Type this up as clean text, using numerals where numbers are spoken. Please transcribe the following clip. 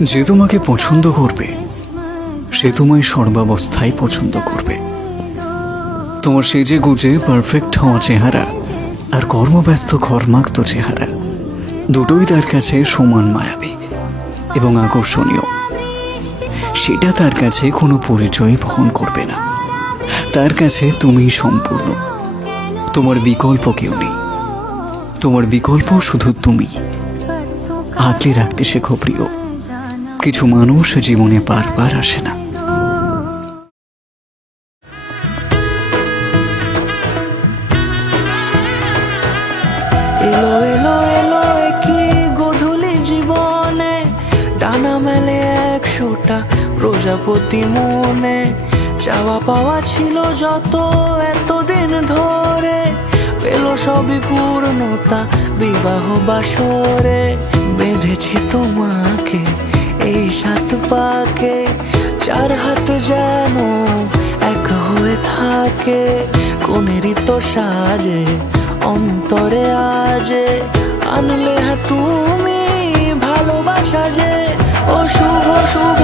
যে তোমাকে পছন্দ করবে সে তোমায় সর্বাবস্থায় পছন্দ করবে। তোমার সেজে গুজে পারফেক্ট হওয়া চেহারা আর কর্মব্যস্ত ঘর্মাক্ত চেহারা দুটোই তার কাছে সমান মায়াবী এবং আকর্ষণীয়। সেটা তার কাছে কোনো পরিচয় বহন করবে না। তার কাছে তুমিই সম্পূর্ণ, তোমার বিকল্প কেউ নেই। তোমার বিকল্প শুধু তুমি। আগলে রাখতে শেখো প্রিয়, কিছু মানুষ জীবনে বারবার আসে না। এলো এলো এলো কি গোধূলি জীবনে, ডানা মেলে 100টা প্রজাপতি মনে। চাওয়া পাওয়া ছিল যত এতদিন ধরে, পেল সবই পূর্ণতা বিবাহ বাসরে। বেঁধেছি তোমাকে এই 7 পাকে, 4 হাত যেন এক হয়ে থাকে। কোনেরই তো সাজে অন্তরে আজে, আনলে তুমি ভালোবাসা যে। ও শুভ শুভ